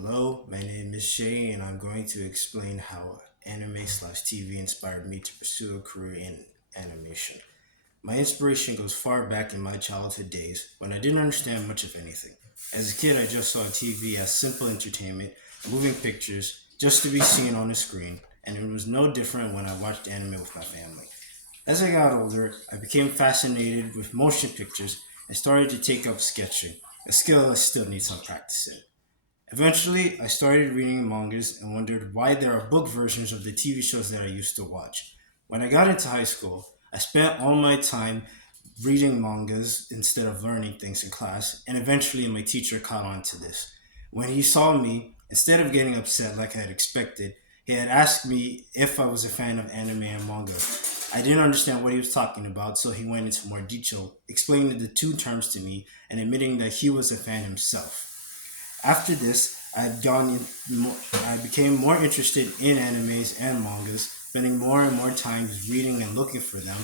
Hello, my name is Shay, and I'm going to explain how anime/TV inspired me to pursue a career in animation. My inspiration goes far back in my childhood days when I didn't understand much of anything. As a kid, I just saw TV as simple entertainment, moving pictures, just to be seen on a screen, and it was no different when I watched anime with my family. As I got older, I became fascinated with motion pictures and started to take up sketching, a skill I still need some practice in. Eventually, I started reading mangas and wondered why there are book versions of the TV shows that I used to watch. When I got into high school, I spent all my time reading mangas instead of learning things in class, and eventually my teacher caught on to this. When he saw me, instead of getting upset like I had expected, he had asked me if I was a fan of anime and manga. I didn't understand what he was talking about, so he went into more detail, explaining the two terms to me and admitting that he was a fan himself. After this, I became more interested in animes and mangas, spending more and more time reading and looking for them.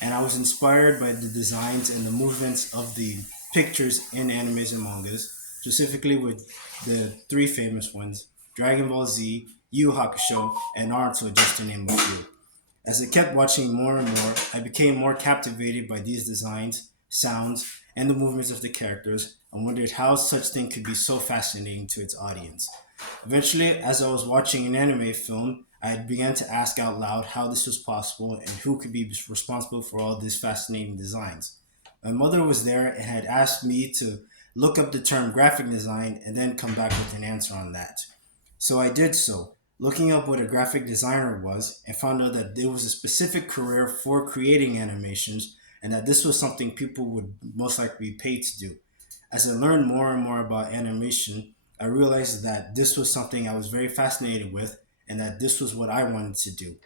And I was inspired by the designs and the movements of the pictures in animes and mangas, specifically with the three famous ones: Dragon Ball Z, Yu Yu Hakusho, and Naruto, just to name a few. As I kept watching more and more, I became more captivated by these designs, sounds, and the movements of the characters, and wondered how such thing could be so fascinating to its audience. Eventually, as I was watching an anime film, I began to ask out loud how this was possible and who could be responsible for all these fascinating designs. My mother was there and had asked me to look up the term graphic design and then come back with an answer on that. So I did so, looking up what a graphic designer was, and found out that there was a specific career for creating animations and that this was something people would most likely be paid to do. As I learned more and more about animation, I realized that this was something I was very fascinated with and that this was what I wanted to do.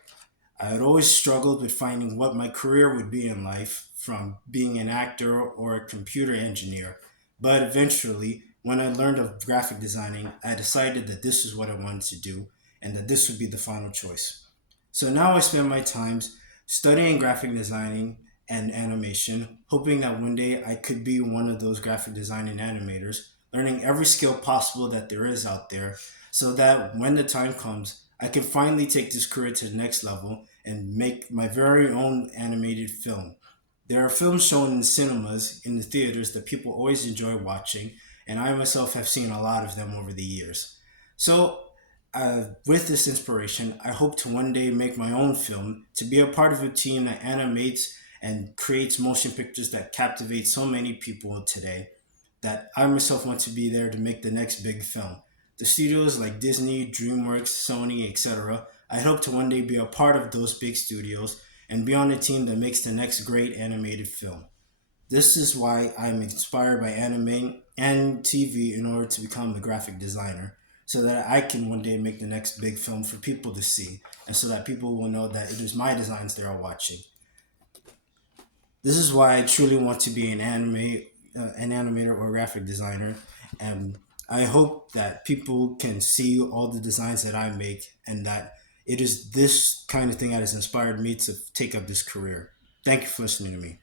I had always struggled with finding what my career would be in life, from being an actor or a computer engineer. But eventually, when I learned of graphic designing, I decided that this is what I wanted to do and that this would be the final choice. So now I spend my times studying graphic designing and animation, hoping that one day I could be one of those graphic design and animators, learning every skill possible that there is out there, so that when the time comes, I can finally take this career to the next level and make my very own animated film. There are films shown in cinemas, in the theaters, that people always enjoy watching, and I myself have seen a lot of them over the years. So, with this inspiration, I hope to one day make my own film, to be a part of a team that animates and creates motion pictures that captivate so many people today, that I myself want to be there to make the next big film. The studios like Disney, DreamWorks, Sony, etc., I hope to one day be a part of those big studios and be on a team that makes the next great animated film. This is why I'm inspired by anime and TV in order to become a graphic designer, so that I can one day make the next big film for people to see, and so that people will know that it is my designs they are watching. This is why I truly want to be an animator or graphic designer, and I hope that people can see all the designs that I make, and that it is this kind of thing that has inspired me to take up this career. Thank you for listening to me.